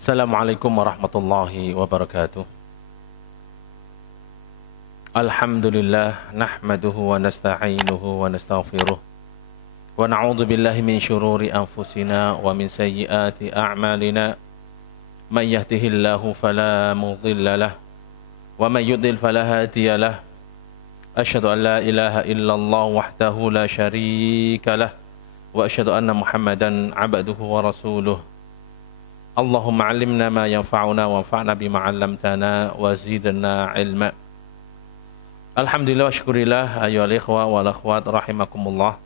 Assalamualaikum warahmatullahi wabarakatuh. Alhamdulillah nahmaduhu wa nasta'inuhu wa nastaghfiruh wa na'udzu billahi min syururi anfusina wa min sayyiati a'malina. May yahdihillahu fala mudilla lahu wa may yudlil fala hadiya lahu. Asyhadu an la ilaha illallah wahdahu la syarika lahu wa asyhadu anna Muhammadan 'abduhu wa rasuluh. Allahumma 'allimna ma yanfa'una wanfa'na bima 'allamtana wa zidna 'ilma. Alhamdulillah wa syukurillah ayyuhal ikhwa wal akhwat rahimakumullah.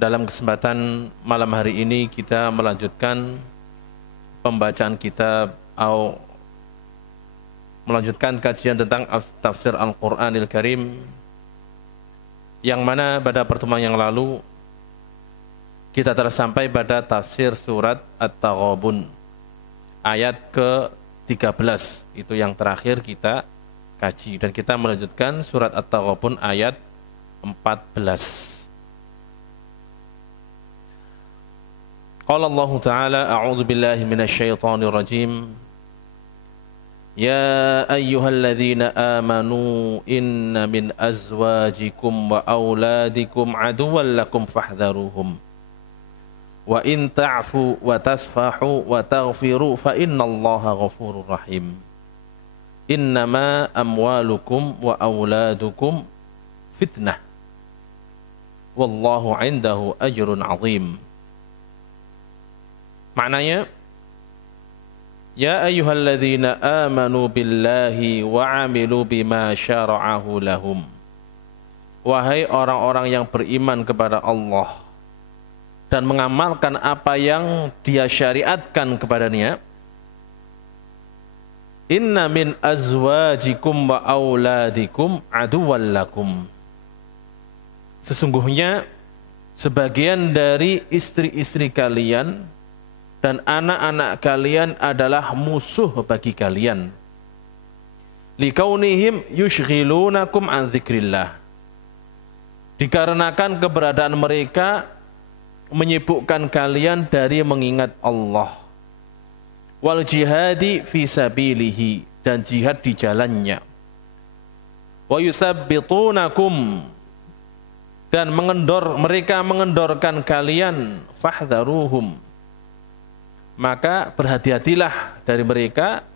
Dalam kesempatan malam hari ini kita melanjutkan pembacaan kitab atau melanjutkan kajian tentang tafsir Al-Qur'anil Karim, yang mana pada pertemuan yang lalu kita telah sampai pada tafsir surat At-Taghabun ayat ke-13, itu yang terakhir kita kaji, dan kita melanjutkan surat At-Taghabun ayat 14. Qala Allah Ta'ala, a'udzu billahi minasy syaithanir rajim. Ya ayyuhalladzina amanu inna min azwajikum wa auladikum aduwwan lakum fahdharuhum. Wa in ta'fu wa tasfahu wa taghfiru fa innallaha ghafurur rahim. Innama amwalukum wa auladukum fitnah. Wallahu 'indahu ajrun 'azim. Maknanya, ya ayyuhalladzina amanu billahi wa 'amilu bima syara'ahu lahum. Wahai orang-orang yang beriman kepada Allah dan mengamalkan apa yang Dia syariatkan kepadanya. Inna min azwajikum wa auladikum aduwwan lakum. Sesungguhnya sebagian dari istri-istri kalian dan anak-anak kalian adalah musuh bagi kalian. Likaunihim yushghilunakum an dzikrillah. Dikarenakan keberadaan mereka menyibukkan kalian dari mengingat Allah. Wal jihadi fi sabilihi, dan jihad di jalannya. Wa yuthabbitunakum, dan mereka mengendorkan kalian. Fahdharuhum, maka berhati-hatilah dari mereka.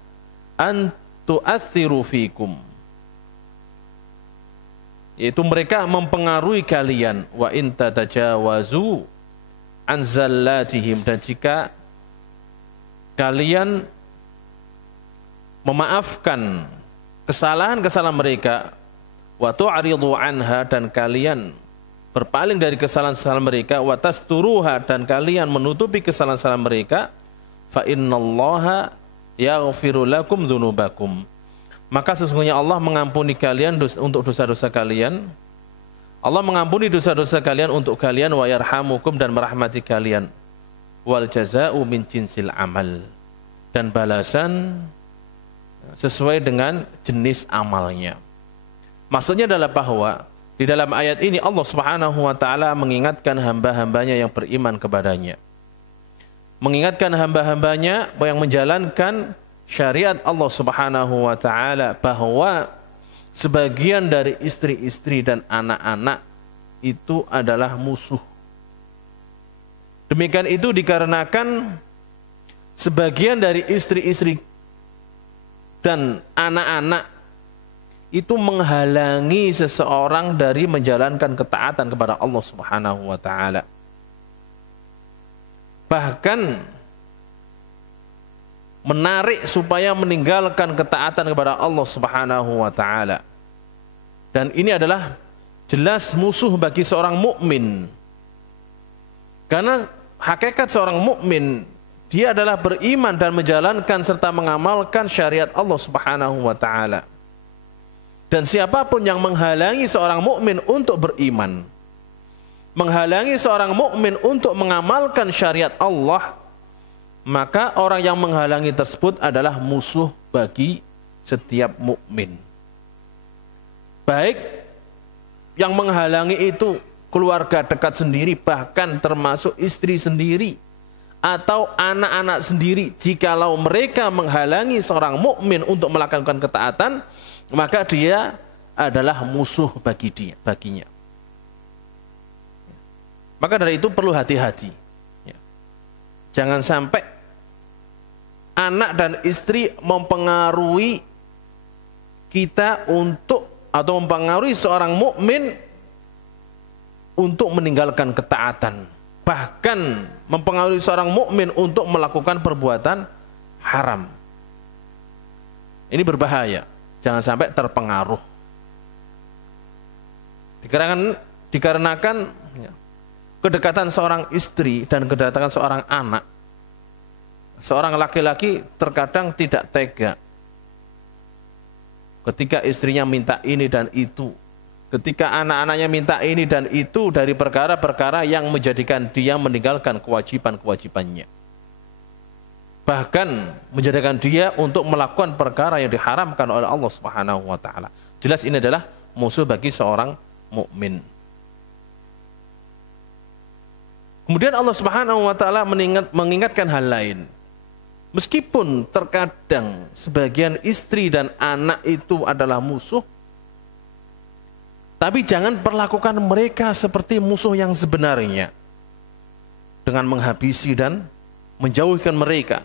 An tu'athiru fikum, yaitu mereka mempengaruhi kalian. Wa in tatajawazu an zallatihim, dan jika kalian memaafkan kesalahan-kesalahan mereka. Wa tu'ridu anha, dan kalian berpaling dari kesalahan-kesalahan mereka. Wa tasturuha, dan kalian menutupi kesalahan-kesalahan mereka. Fa innallaha yaghfiru lakum dzunubakum, maka sesungguhnya Allah mengampuni kalian untuk dosa-dosa kalian. Allah mengampuni dosa-dosa kalian untuk kalian. Wa yarhamukum, dan merahmati kalian. Wal jazaa'u min jinsil amal, dan balasan sesuai dengan jenis amalnya. Maksudnya adalah bahwa di dalam ayat ini Allah Subhanahu wa taala mengingatkan hamba-hambanya yang beriman kepadanya. Mengingatkan hamba-hambanya yang menjalankan syariat Allah Subhanahu wa taala bahwa sebagian dari istri-istri dan anak-anak itu adalah musuh. Demikian itu dikarenakan sebagian dari istri-istri dan anak-anak itu menghalangi seseorang dari menjalankan ketaatan kepada Allah Subhanahu wa taala. Bahkan menarik supaya meninggalkan ketaatan kepada Allah Subhanahu wa taala. Dan ini adalah jelas musuh bagi seorang mukmin. Karena hakikat seorang mukmin, dia adalah beriman dan menjalankan serta mengamalkan syariat Allah Subhanahu wa taala. Dan siapapun yang menghalangi seorang mukmin untuk beriman, menghalangi seorang mukmin untuk mengamalkan syariat Allah, maka orang yang menghalangi tersebut adalah musuh bagi setiap mukmin. Baik yang menghalangi itu keluarga dekat sendiri, bahkan termasuk istri sendiri, atau anak-anak sendiri, jikalau mereka menghalangi seorang mukmin untuk melakukan ketaatan, maka dia adalah musuh baginya. Maka dari itu perlu hati-hati. Jangan sampai anak dan istri mempengaruhi kita atau mempengaruhi seorang mukmin untuk meninggalkan ketaatan, bahkan mempengaruhi seorang mukmin untuk melakukan perbuatan haram. Ini berbahaya. Jangan sampai terpengaruh. Dikarenakan kedekatan seorang istri dan kedekatan seorang anak, seorang laki-laki terkadang tidak tega ketika istrinya minta ini dan itu, ketika anak-anaknya minta ini dan itu dari perkara-perkara yang menjadikan dia meninggalkan kewajiban-kewajibannya, bahkan menjadikan dia untuk melakukan perkara yang diharamkan oleh Allah Subhanahu wa taala. Jelas ini adalah musuh bagi seorang mukmin. Kemudian Allah Subhanahu wa taala mengingatkan hal lain. Meskipun terkadang sebagian istri dan anak itu adalah musuh, tapi jangan perlakukan mereka seperti musuh yang sebenarnya, dengan menghabisi dan menjauhkan mereka.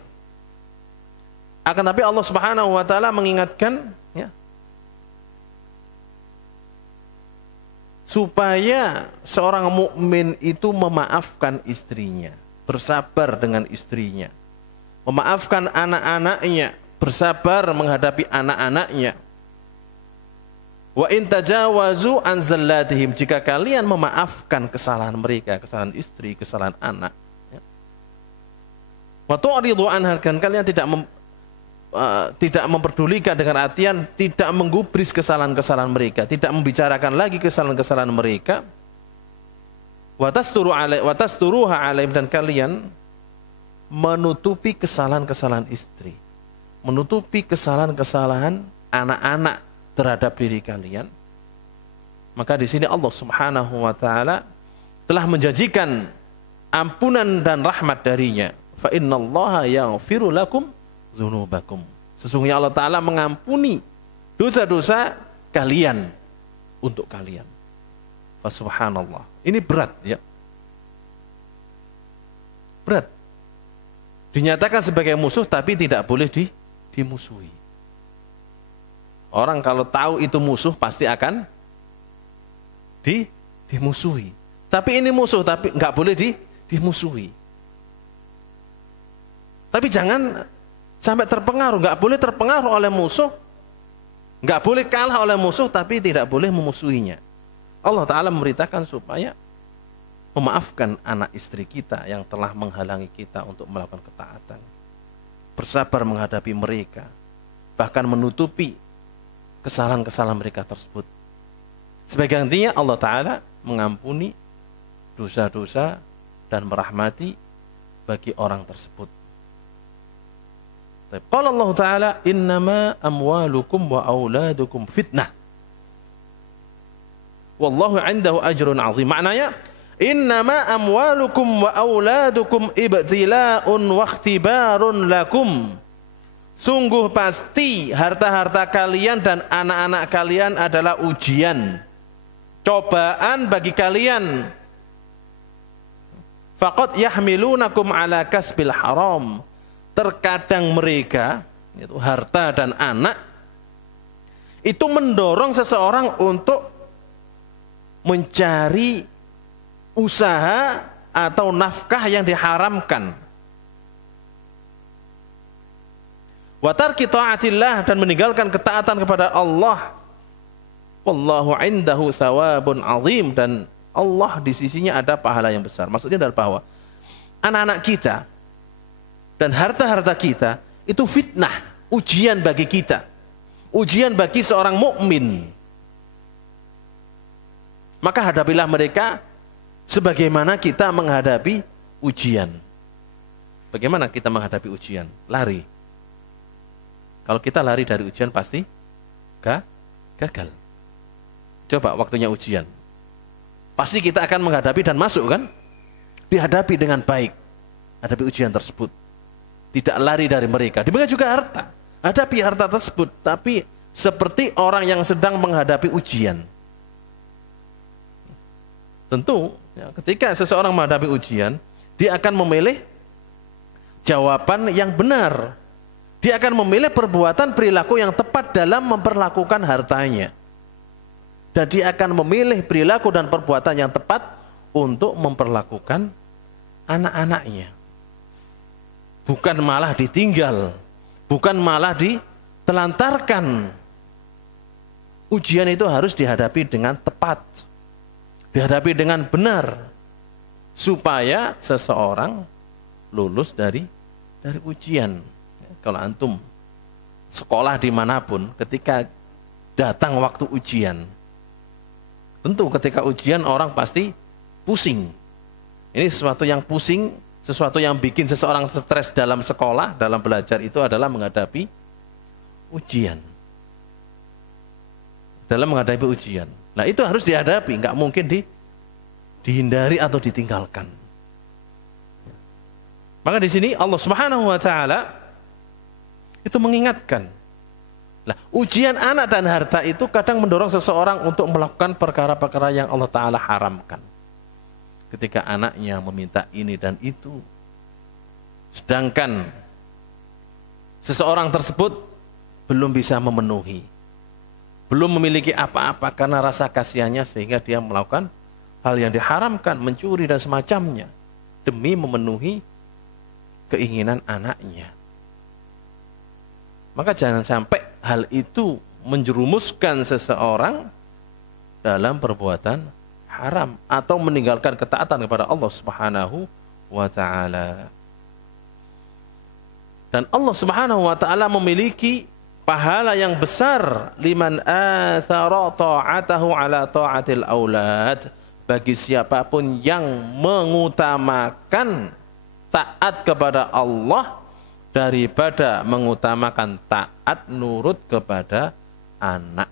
Akan tapi Allah Subhanahu wa taala mengingatkan, supaya seorang mukmin itu memaafkan istrinya, bersabar dengan istrinya, memaafkan anak-anaknya, bersabar menghadapi anak-anaknya. Wa in tajawazu an zallatihim, jika kalian memaafkan kesalahan mereka, kesalahan istri, kesalahan anak, wa tu'ridu anha, kalian tidak memperdulikan, dengan artian tidak menggubris kesalahan-kesalahan mereka, tidak membicarakan lagi kesalahan-kesalahan mereka. Wa tasturuha alaihim, dan kalian menutupi kesalahan-kesalahan istri, menutupi kesalahan-kesalahan anak-anak terhadap diri kalian. Maka di sini Allah Subhanahu wa taala telah menjanjikan ampunan dan rahmat darinya. Fa innallaha yaghfiru lakum dzunubakum. Sesungguhnya Allah taala mengampuni dosa-dosa kalian untuk kalian. Fa subhanallah. Ini berat ya. Berat. Dinyatakan sebagai musuh tapi tidak boleh dimusuhi. Orang kalau tahu itu musuh pasti akan dimusuhi. Tapi ini musuh tapi nggak boleh dimusuhi. Tapi jangan sampai terpengaruh, nggak boleh terpengaruh oleh musuh, nggak boleh kalah oleh musuh tapi tidak boleh memusuhinya. Allah Ta'ala memberitakan supaya memaafkan anak istri kita yang telah menghalangi kita untuk melakukan ketaatan, bersabar menghadapi mereka, bahkan menutupi kesalahan-kesalahan mereka tersebut. Sebagai gantinya Allah Ta'ala mengampuni dosa-dosa dan merahmati bagi orang tersebut. Qala Allah Ta'ala, innama amwalukum wa auladukum fitnah, wallahu indahu ajrun azim. Maknanya, innama amwalukum wa auladukum ibtila'un wa ikhtibarun lakum. Sungguh pasti harta-harta kalian dan anak-anak kalian adalah ujian, cobaan bagi kalian. Faqad yahmilunakum ala kasbil haram. Terkadang mereka, itu harta dan anak, itu mendorong seseorang untuk mencari usaha atau nafkah yang diharamkan. Wa tarki ta'atillah, dan meninggalkan ketaatan kepada Allah. Wallahu indahu thawabun azim, dan Allah di sisinya ada pahala yang besar. Maksudnya adalah bahwa anak-anak kita dan harta-harta kita itu fitnah, ujian bagi kita, ujian bagi seorang mukmin. Maka hadapilah mereka sebagaimana kita menghadapi ujian. Bagaimana kita menghadapi ujian? Lari. Kalau kita lari dari ujian pasti gagal. Coba waktunya ujian, pasti kita akan menghadapi dan masuk kan? Dihadapi dengan baik. hadapi ujian tersebut. Tidak lari dari mereka. Demikian juga harta. Hadapi harta tersebut, tapi seperti orang yang sedang menghadapi ujian. Tentu, ya, ketika seseorang menghadapi ujian, dia akan memilih jawaban yang benar. Dia akan memilih perbuatan perilaku yang tepat dalam memperlakukan hartanya. Dan dia akan memilih perilaku dan perbuatan yang tepat untuk memperlakukan anak-anaknya. Bukan malah ditinggal, bukan malah ditelantarkan. Ujian itu harus dihadapi dengan tepat, dihadapi dengan benar, supaya seseorang lulus dari ujian. Kalau antum sekolah dimanapun, ketika datang waktu ujian, tentu ketika ujian orang pasti pusing. Ini sesuatu yang pusing, sesuatu yang bikin seseorang stres dalam sekolah, dalam belajar itu adalah menghadapi ujian. Dalam menghadapi ujian. Nah itu harus dihadapi, nggak mungkin dihindari atau ditinggalkan. Maka di sini Allah Subhanahu wa taala itu mengingatkan. Nah, ujian anak dan harta itu kadang mendorong seseorang untuk melakukan perkara-perkara yang Allah taala haramkan. Ketika anaknya meminta ini dan itu, sedangkan seseorang tersebut belum bisa memenuhi, belum memiliki apa-apa karena rasa kasihannya, sehingga dia melakukan hal yang diharamkan, mencuri dan semacamnya, demi memenuhi keinginan anaknya. Maka jangan sampai hal itu menjerumuskan seseorang dalam perbuatan haram atau meninggalkan ketaatan kepada Allah Subhanahu wa taala. Dan Allah Subhanahu wa taala memiliki pahala yang besar liman athara ta'atahu ala ta'atil aulad, bagi siapapun yang mengutamakan taat kepada Allah daripada mengutamakan taat nurut kepada anak.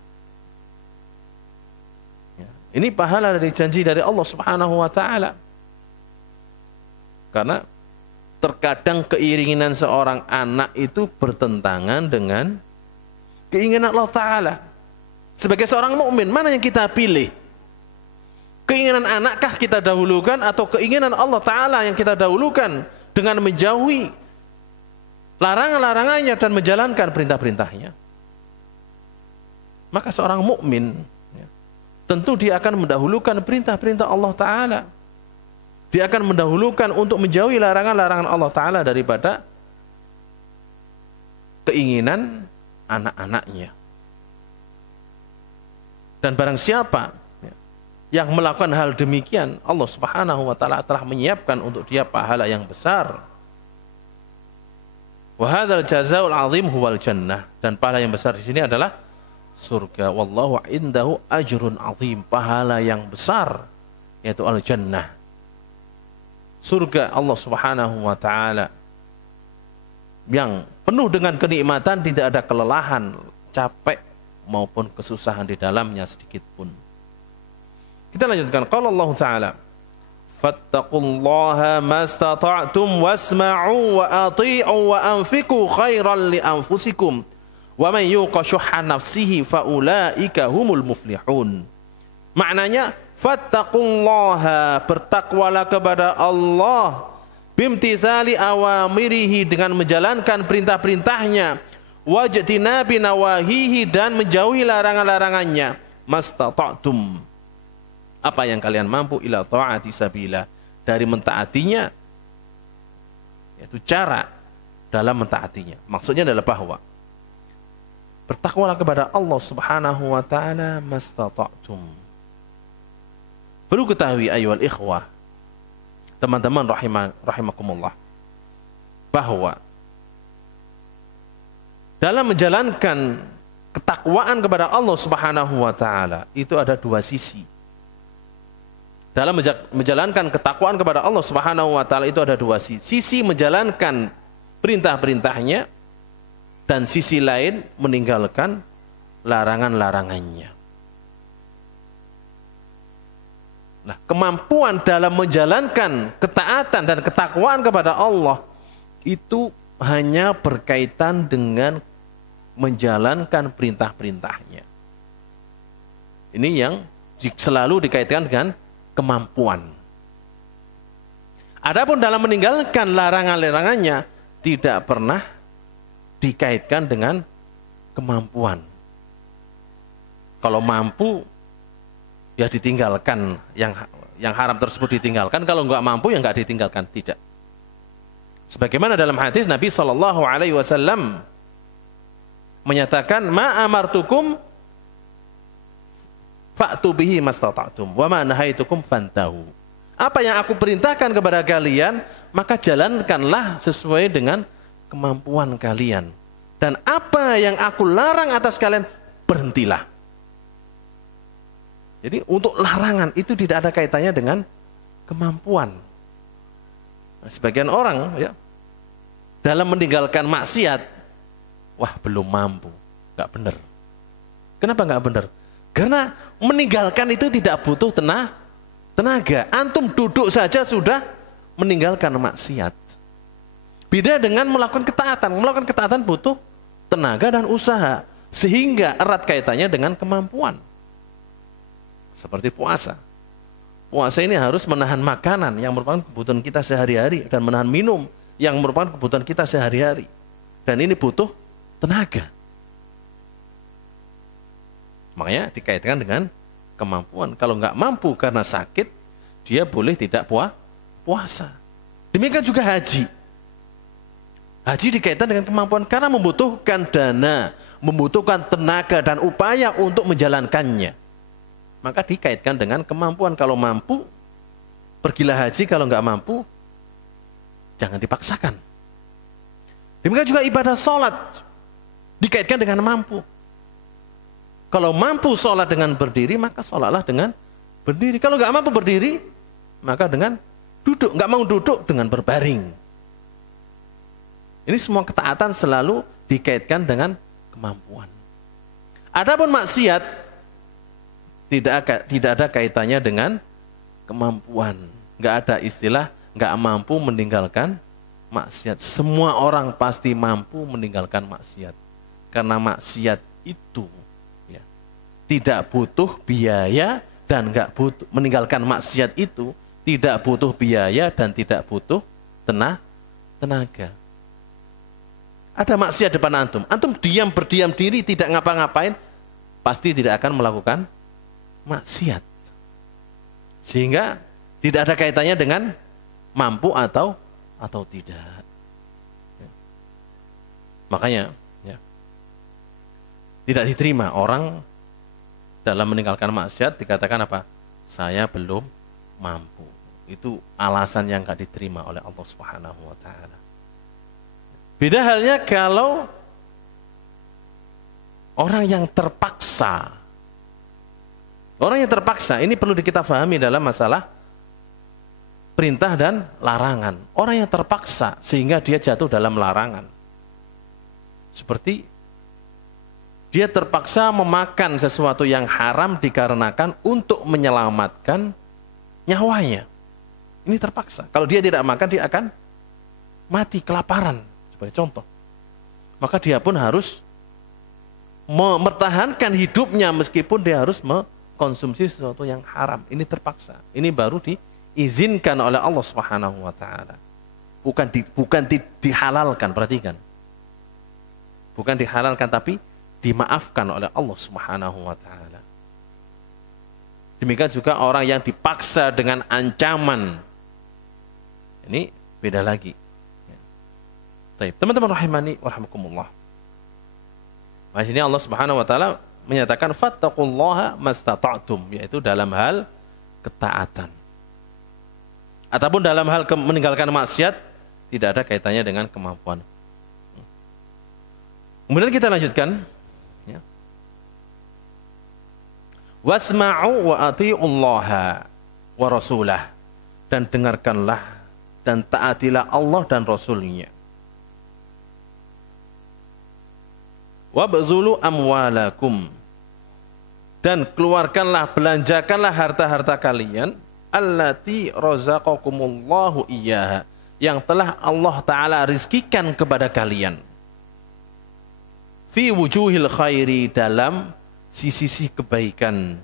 Ini pahala dari janji dari Allah Subhanahu wa taala. Karena terkadang keinginan seorang anak itu bertentangan dengan keinginan Allah taala. Sebagai seorang mukmin, mana yang kita pilih? Keinginan anakkah kita dahulukan atau keinginan Allah taala yang kita dahulukan dengan menjauhi larangan-larangannya dan menjalankan perintah-perintahnya? Maka seorang mukmin tentu dia akan mendahulukan perintah-perintah Allah taala. Dia akan mendahulukan untuk menjauhi larangan-larangan Allah taala daripada keinginan anak-anaknya. Dan barang siapa yang melakukan hal demikian, Allah Subhanahu wa taala telah menyiapkan untuk dia pahala yang besar. Wa hadzal jazaa'ul 'azim huwal jannah, dan pahala yang besar di sini adalah surga. Wallahu indahu ajrun 'azim, pahala yang besar yaitu al-jannah. Surga Allah Subhanahu wa taala yang penuh dengan kenikmatan, tidak ada kelelahan, capek maupun kesusahan di dalamnya sedikit pun. Kita lanjutkan. Qala Allah taala, fattaqullaha mastata'tum wasma'u wa ati'u wa anfiqu khairan li anfusikum wa man yuqa syuhha nafsihi faulaika humul muflihun. Maknanya fattaqullaha, bertakwalah kepada Allah, bimtithali awamirihi, dengan menjalankan perintah-perintahnya, wajtinabi nawahihi, dan menjauhi larangan-larangannya, mastata'tum, apa yang kalian mampu, ila ta'ati sabila, dari mentaatinya, yaitu cara dalam mentaatinya. Maksudnya adalah bahwa bertakwalah kepada Allah Subhanahu wa taala mastata'tum. Perlu ketahui ayyuhal ikhwah, teman-teman rahimakumullah, bahwa dalam menjalankan ketakwaan kepada Allah Subhanahu wa taala itu ada dua sisi. Dalam menjalankan ketakwaan kepada Allah Subhanahu wa taala itu ada dua sisi. Sisi menjalankan perintah-perintahnya dan sisi lain meninggalkan larangan-larangannya. Nah, kemampuan dalam menjalankan ketaatan dan ketakwaan kepada Allah itu hanya berkaitan dengan menjalankan perintah-perintahnya. Ini yang selalu dikaitkan dengan kemampuan. Adapun dalam meninggalkan larangan-larangannya tidak pernah dikaitkan dengan kemampuan. Kalau mampu ya ditinggalkan, yang haram tersebut ditinggalkan. Kalau enggak mampu ya enggak ditinggalkan, tidak. Sebagaimana dalam hadis Nabi SAW menyatakan, ma amartukum fa'tu bihi mastata'tum wa ma nahaitukum fantahu. Apa yang aku perintahkan kepada kalian, maka jalankanlah sesuai dengan kemampuan kalian. Dan apa yang aku larang atas kalian, berhentilah. Jadi untuk larangan itu tidak ada kaitannya dengan kemampuan. Nah, sebagian orang ya dalam meninggalkan maksiat, wah belum mampu, nggak benar. Kenapa nggak benar? Karena meninggalkan itu tidak butuh tenaga. Antum duduk saja sudah meninggalkan maksiat. Beda dengan melakukan ketaatan. Melakukan ketaatan butuh tenaga dan usaha, sehingga erat kaitannya dengan kemampuan. Seperti puasa. Puasa ini harus menahan makanan yang merupakan kebutuhan kita sehari-hari dan menahan minum yang merupakan kebutuhan kita sehari-hari. Dan ini butuh tenaga. Makanya dikaitkan dengan kemampuan. Kalau nggak mampu karena sakit, dia boleh tidak puasa. Demikian juga haji. Haji dikaitkan dengan kemampuan karena membutuhkan dana, membutuhkan tenaga dan upaya untuk menjalankannya. Maka dikaitkan dengan kemampuan. Kalau mampu, pergilah haji. Kalau nggak mampu, jangan dipaksakan. Demikian juga ibadah sholat dikaitkan dengan mampu. Kalau mampu sholat dengan berdiri, maka sholatlah dengan berdiri. Kalau nggak mampu berdiri, maka dengan duduk. Nggak mau duduk, dengan berbaring. Ini semua ketaatan selalu dikaitkan dengan kemampuan. Adapun maksiat tidak ada kaitannya dengan kemampuan. Nggak ada istilah nggak mampu meninggalkan maksiat. Semua orang pasti mampu meninggalkan maksiat. Karena maksiat itu ya, tidak butuh biaya dan nggak butuh, meninggalkan maksiat itu tidak butuh biaya dan tidak butuh tenaga. Ada maksiat depan antum. Antum berdiam diri tidak ngapa-ngapain, pasti tidak akan melakukan maksiat. Sehingga tidak ada kaitannya dengan mampu atau tidak. Ya. Makanya ya, tidak diterima orang dalam meninggalkan maksiat dikatakan apa? Saya belum mampu. Itu alasan yang enggak diterima oleh Allah Subhanahu wa taala. Beda halnya kalau orang yang terpaksa. Orang yang terpaksa, ini perlu kita pahami dalam masalah perintah dan larangan. Orang yang terpaksa sehingga dia jatuh dalam larangan. Seperti dia terpaksa memakan sesuatu yang haram dikarenakan untuk menyelamatkan nyawanya. Ini terpaksa. Kalau dia tidak makan, dia akan mati kelaparan. Sebagai contoh. Maka dia pun harus mempertahankan hidupnya meskipun dia harus konsumsi sesuatu yang haram. Ini terpaksa. Ini baru diizinkan oleh Allah Subhanahu wa taala. Bukan dihalalkan, perhatikan. Bukan dihalalkan tapi dimaafkan oleh Allah Subhanahu wa taala. Demikian juga orang yang dipaksa dengan ancaman. Ini beda lagi. Baik, teman-teman rahimani wa rahmakumullah. Di sini Allah Subhanahu wa taala menyatakan fattaqullaha mastata'tum, yaitu dalam hal ketaatan. Ataupun dalam hal meninggalkan maksiat tidak ada kaitannya dengan kemampuan. Kemudian kita lanjutkan ya. Wasma'u wa ati'ullaha wa rasulah, dan dengarkanlah dan taatilah Allah dan Rasulnya. Wabzulu amwalakum, dan keluarkanlah, belanjakanlah harta-harta kalian allati razaqakumullahu iyyaha, yang telah Allah Ta'ala rizkikan kepada kalian. Fi wujuhil khairi, dalam sisi-sisi kebaikan.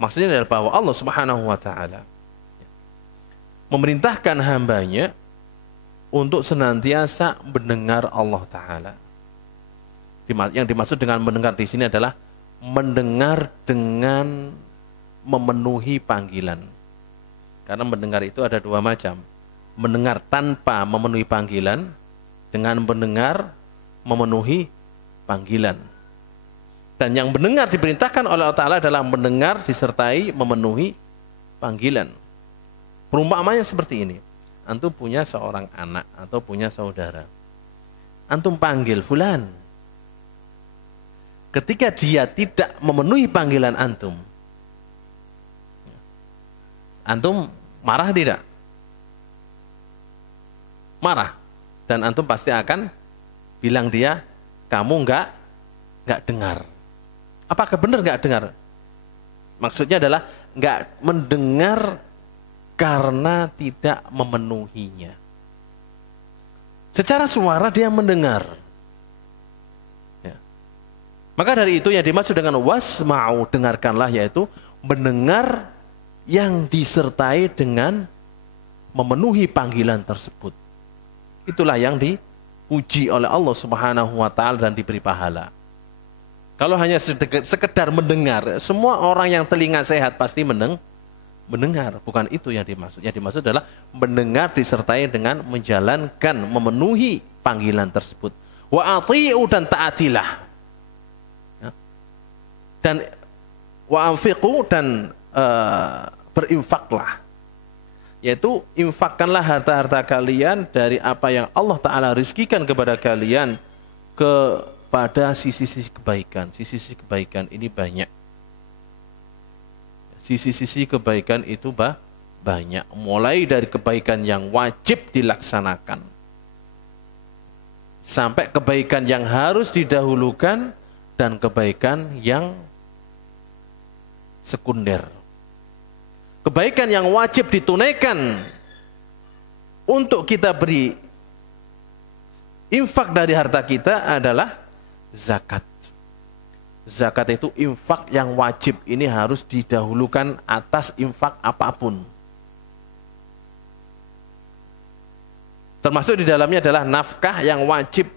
Maksudnya adalah bahwa Allah Subhanahu wa Ta'ala memerintahkan hambanya untuk senantiasa mendengar Allah Ta'ala. Yang dimaksud dengan mendengar di sini adalah mendengar dengan memenuhi panggilan. Karena mendengar itu ada dua macam. Mendengar tanpa memenuhi panggilan, dengan mendengar memenuhi panggilan. Dan yang mendengar diperintahkan oleh Allah Ta'ala adalah mendengar disertai memenuhi panggilan. Perumpamanya seperti ini. Antum punya seorang anak atau punya saudara. Antum panggil fulan. Ketika dia tidak memenuhi panggilan antum marah tidak? Marah. Dan antum pasti akan bilang dia, kamu enggak dengar. Apakah benar enggak dengar? Maksudnya adalah enggak mendengar karena tidak memenuhinya. Secara suara dia mendengar. Ya. Maka dari itu yang dimaksud dengan wasma'u, dengarkanlah, yaitu mendengar yang disertai dengan memenuhi panggilan tersebut. Itulah yang dipuji oleh Allah Subhanahu wa Ta'ala dan diberi pahala. Kalau hanya sekedar mendengar, semua orang yang telinga sehat pasti mendengar. Bukan itu yang dimaksud. Yang dimaksud adalah mendengar disertai dengan menjalankan, memenuhi panggilan tersebut. Wa ati'u, dan taatilah. Ya. Dan wa anfiqu, dan berinfaklah. Yaitu infakkanlah harta-harta kalian dari apa yang Allah Ta'ala rizkikan kepada kalian kepada sisi-sisi kebaikan. Sisi-sisi kebaikan ini banyak. Sisi-sisi kebaikan itu banyak. Mulai dari kebaikan yang wajib dilaksanakan, sampai kebaikan yang harus didahulukan, dan kebaikan yang sekunder. Kebaikan yang wajib ditunaikan untuk kita beri infak dari harta kita adalah zakat. Zakat itu infak yang wajib, ini harus didahulukan atas infak apapun. Termasuk di dalamnya adalah nafkah yang wajib.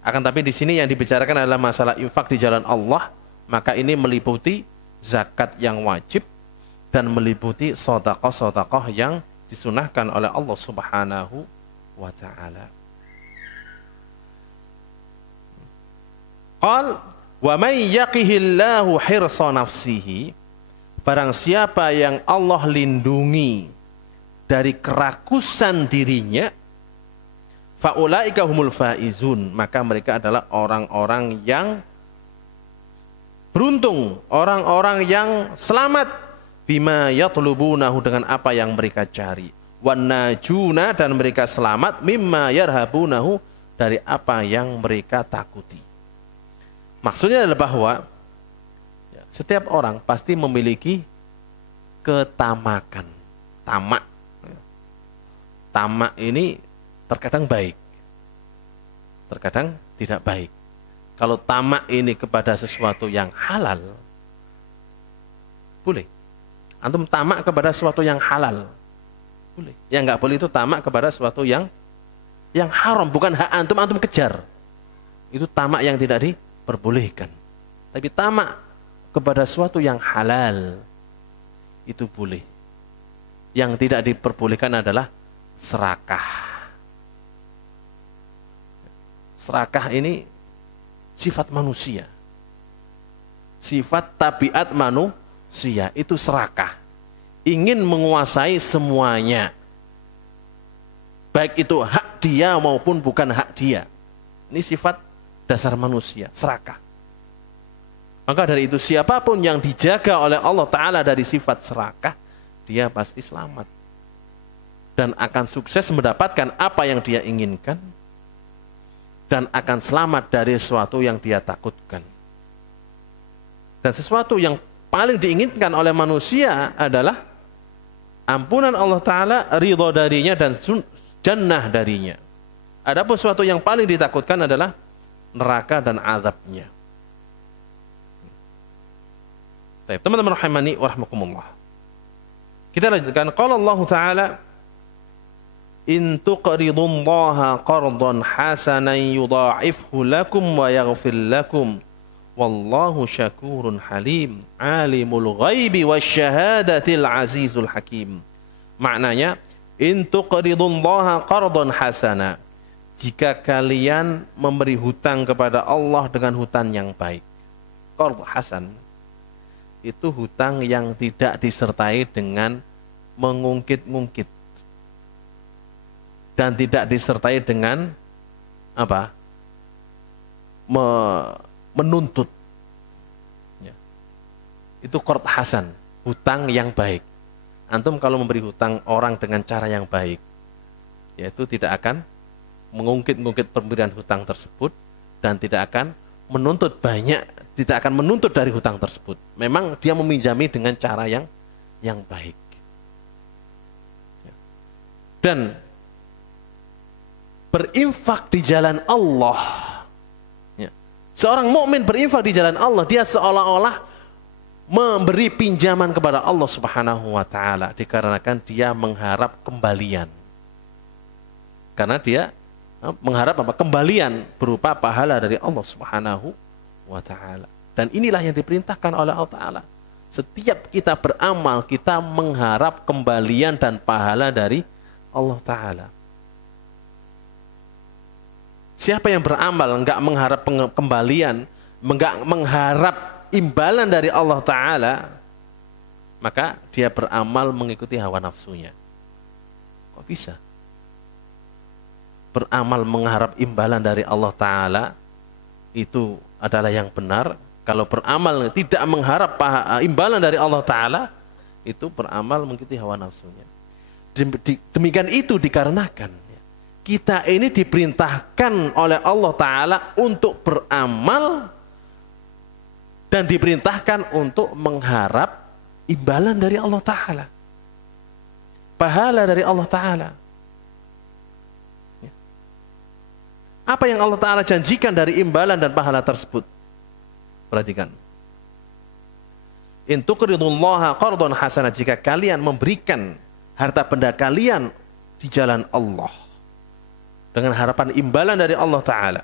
Akan tapi di sini yang dibicarakan adalah masalah infak di jalan Allah, maka ini meliputi zakat yang wajib dan meliputi sedekah-sedekah yang disunahkan oleh Allah Subhanahu wa Ta'ala. Qal wa may yaqihillahu hirsa nafsihi, barang siapa yang Allah lindungi dari kerakusan dirinya, faulaika humul faizun, maka mereka adalah orang-orang yang beruntung, orang-orang yang selamat, bima yatlubunahu, dengan apa yang mereka cari, wan najuna, dan mereka selamat, mimma yarhabunahu, dari apa yang mereka takuti. Maksudnya adalah bahwa setiap orang pasti memiliki ketamakan. Tamak ini terkadang baik, terkadang tidak baik. Kalau tamak ini kepada sesuatu yang halal, boleh. Antum tamak kepada sesuatu yang halal, boleh. Yang nggak boleh itu tamak kepada sesuatu yang haram, bukan hak antum, antum kejar. Itu tamak yang tidak diperbolehkan. Tapi tamak kepada sesuatu yang halal, itu boleh. Yang tidak diperbolehkan adalah serakah. Serakah ini sifat manusia. Sifat tabiat manusia itu serakah. Ingin menguasai semuanya. Baik itu hak dia maupun bukan hak dia. Ini sifat dasar manusia, serakah. Maka dari itu siapapun yang dijaga oleh Allah Ta'ala dari sifat serakah, dia pasti selamat. Dan akan sukses mendapatkan apa yang dia inginkan. Dan akan selamat dari sesuatu yang dia takutkan. Dan sesuatu yang paling diinginkan oleh manusia adalah ampunan Allah Ta'ala, ridho darinya, dan jannah darinya. Adapun sesuatu yang paling ditakutkan adalah neraka dan azabnya. Baik, teman-teman rahimani wa rahmakumullah. Kita lanjutkan. Qala Allah Ta'ala, in tuqridullaha qardan hasanan yudha'ifhu lakum wa yaghfir lakum wallahu syakurun halim alimul ghaibi wasyahadatil azizul hakim. Maknanya, in tuqridullaha qardan hasana, jika kalian memberi hutang kepada Allah dengan hutang yang baik. Qard hasan itu hutang yang tidak disertai dengan mengungkit-ungkit dan tidak disertai dengan apa? Menuntut. Ya. Itu qard hasan, hutang yang baik. Antum kalau memberi hutang orang dengan cara yang baik, yaitu tidak akan mengungkit-ungkit pemberian hutang tersebut dan tidak akan menuntut banyak, tidak akan menuntut dari hutang tersebut. Memang dia meminjami dengan cara yang baik. Ya. Dan berinfak di jalan Allah. Ya. Seorang mukmin berinfak di jalan Allah, dia seolah-olah memberi pinjaman kepada Allah Subhanahu wa taala dikarenakan dia mengharap kembalian. Karena dia mengharap apa? Kembalian berupa pahala dari Allah Subhanahu wa taala. Dan inilah yang diperintahkan oleh Allah Taala. Setiap kita beramal, kita mengharap kembalian dan pahala dari Allah Taala. Siapa yang beramal enggak mengharap kembalian, enggak mengharap imbalan dari Allah Ta'ala, maka dia beramal mengikuti hawa nafsunya. Kok bisa? Beramal mengharap imbalan dari Allah Ta'ala itu adalah yang benar. Kalau beramal tidak mengharap imbalan dari Allah Ta'ala, itu beramal mengikuti hawa nafsunya. Demikian itu dikarenakan kita ini diperintahkan oleh Allah Ta'ala untuk beramal dan diperintahkan untuk mengharap imbalan dari Allah Ta'ala, pahala dari Allah Ta'ala. Apa yang Allah Ta'ala janjikan dari imbalan dan pahala tersebut? Perhatikan. In tuqridullaha qardan hasanah, jika kalian memberikan harta benda kalian di jalan Allah dengan harapan imbalan dari Allah Ta'ala.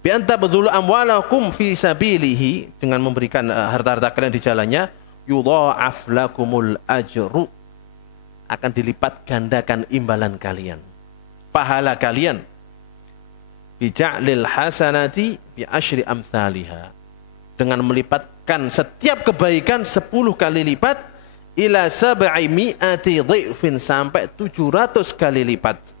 Bi anta badzulu amwalakum fi sabilihi, dengan memberikan harta-harta kalian di jalannya, yudha'af lakumul ajru, akan dilipat gandakan imbalan kalian, pahala kalian. Bi ja'lil hasanati bi asyri amsalha, dengan melipatkan setiap kebaikan 10 kali lipat, ila sab'i mi'ati dhifin, sampai 700 kali lipat,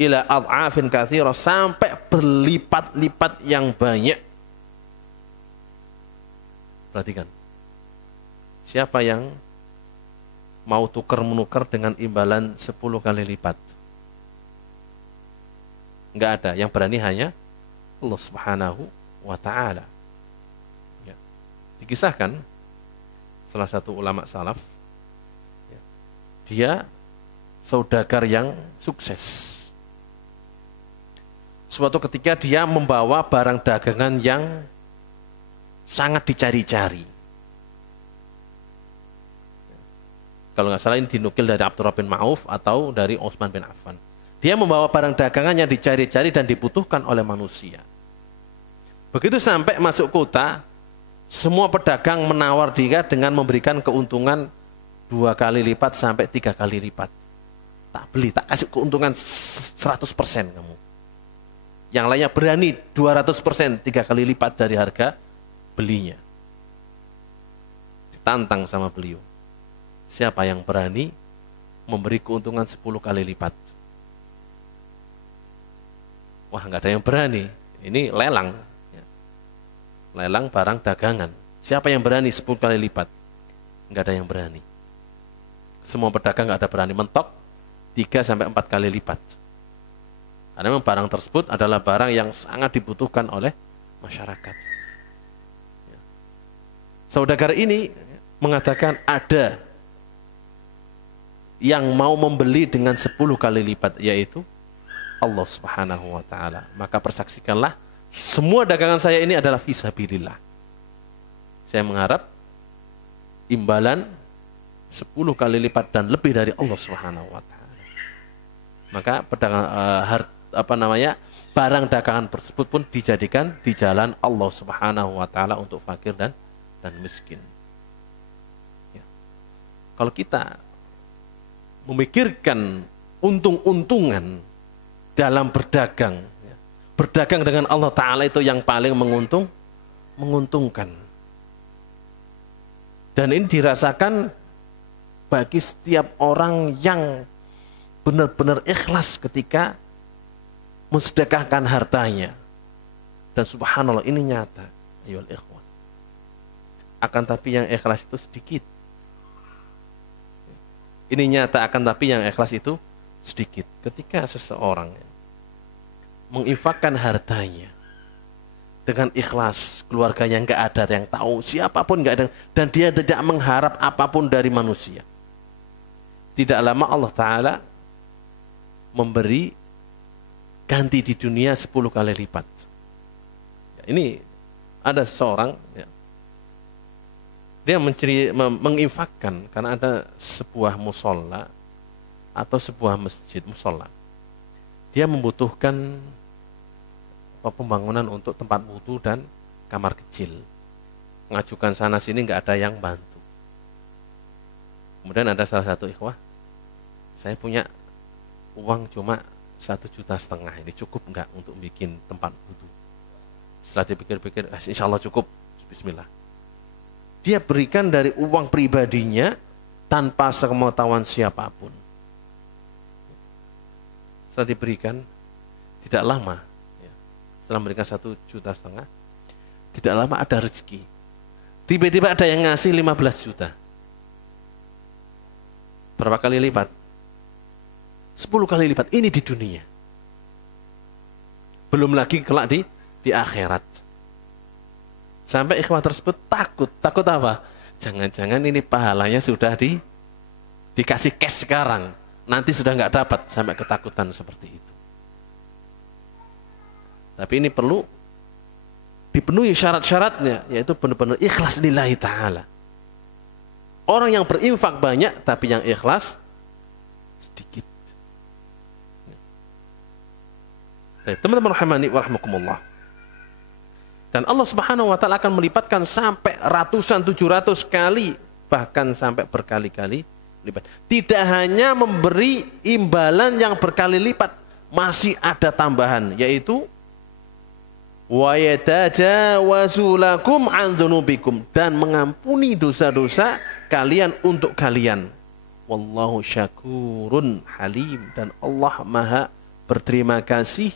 ila ad'afin katsira, sampai berlipat-lipat yang banyak. Perhatikan. Siapa yang mau tukar-menukar dengan imbalan 10 kali lipat? Enggak ada. Yang berani hanya Allah Subhanahu wa ta'ala. Ya. Dikisahkan salah satu ulama salaf, ya, dia saudagar yang sukses. Suatu ketika dia membawa barang dagangan yang sangat dicari-cari. Kalau nggak salah ini dinukil dari Abdurrahman bin Auf atau dari Utsman bin Affan. Dia membawa barang dagangan yang dicari-cari dan dibutuhkan oleh manusia. Begitu sampai masuk kota, semua pedagang menawar dia dengan memberikan keuntungan 2 kali lipat sampai 3 kali lipat. Tak beli, tak kasih keuntungan 100% kamu. Yang lainnya berani 200%, 3 kali lipat dari harga belinya. Ditantang sama beliau. Siapa yang berani memberi keuntungan 10 kali lipat? Wah, nggak ada yang berani. Ini lelang. Lelang barang dagangan. Siapa yang berani 10 kali lipat? Nggak ada yang berani. Semua pedagang nggak ada berani, mentok 3-4 kali lipat. Karena memang barang tersebut adalah barang yang sangat dibutuhkan oleh masyarakat. Saudagar ini mengatakan ada yang mau membeli dengan 10 kali lipat, yaitu Allah Subhanahu wa ta'ala. Maka persaksikanlah semua dagangan saya ini adalah fisabilillah. Saya mengharap imbalan 10 kali lipat dan lebih dari Allah Subhanahu wa ta'ala. Maka barang dagangan tersebut pun dijadikan di jalan Allah Subhanahu wa ta'ala untuk fakir dan miskin. Ya. Kalau kita memikirkan untung-untungan dalam berdagang, ya, berdagang dengan Allah Ta'ala itu yang paling menguntungkan. Dan ini dirasakan bagi setiap orang yang benar-benar ikhlas ketika mensedekahkan hartanya. Dan subhanallah, ini nyata, ayyuhal ikhwan. Akan tapi yang ikhlas itu sedikit. Ini nyata, akan tapi yang ikhlas itu sedikit. Ketika seseorang menginfakkan hartanya dengan ikhlas, keluarga yang nggak ada yang tahu, siapapun nggak ada, dan dia tidak mengharap apapun dari manusia. Tidak lama Allah Ta'ala memberi ganti di dunia 10 kali lipat. Ya, ini ada seorang, ya, dia menginfakkan karena ada sebuah musola atau sebuah masjid musola. Dia membutuhkan pembangunan untuk tempat wudu dan kamar kecil. Mengajukan sana sini nggak ada yang bantu. Kemudian ada salah satu ikhwah, saya punya uang cuma 1,5 juta, ini cukup nggak untuk bikin tempat wudu? Setelah dipikir-pikir, insya Allah cukup, bismillah. Dia berikan dari uang pribadinya tanpa sepengetahuan siapapun. Setelah diberikan, tidak lama, ya, setelah memberikan 1,5 juta, tidak lama ada rezeki. Tiba-tiba ada yang ngasih 15 juta. Berapa kali lipat? 10 kali lipat. Ini di dunia. Belum lagi kelak di akhirat. Sampai ikhwah tersebut takut. Takut apa? Jangan-jangan ini pahalanya sudah dikasih cash sekarang. Nanti sudah nggak dapat. Sampai ketakutan seperti itu. Tapi ini perlu dipenuhi syarat-syaratnya. Yaitu benar-benar ikhlas lillahi ta'ala. Orang yang berinfak banyak. Tapi yang ikhlas sedikit. Teman-teman rahimani wa rahmakumullah. Dan Allah Subhanahu wa ta'ala akan melipatkan sampai ratusan, 700 kali, bahkan sampai berkali-kali lipat. Tidak hanya memberi imbalan yang berkali lipat, masih ada tambahan, yaitu wa yatajawazu lakum an dzunubikum, dan mengampuni dosa-dosa kalian untuk kalian. Wallahu syakurun halim, dan Allah Maha berterima kasih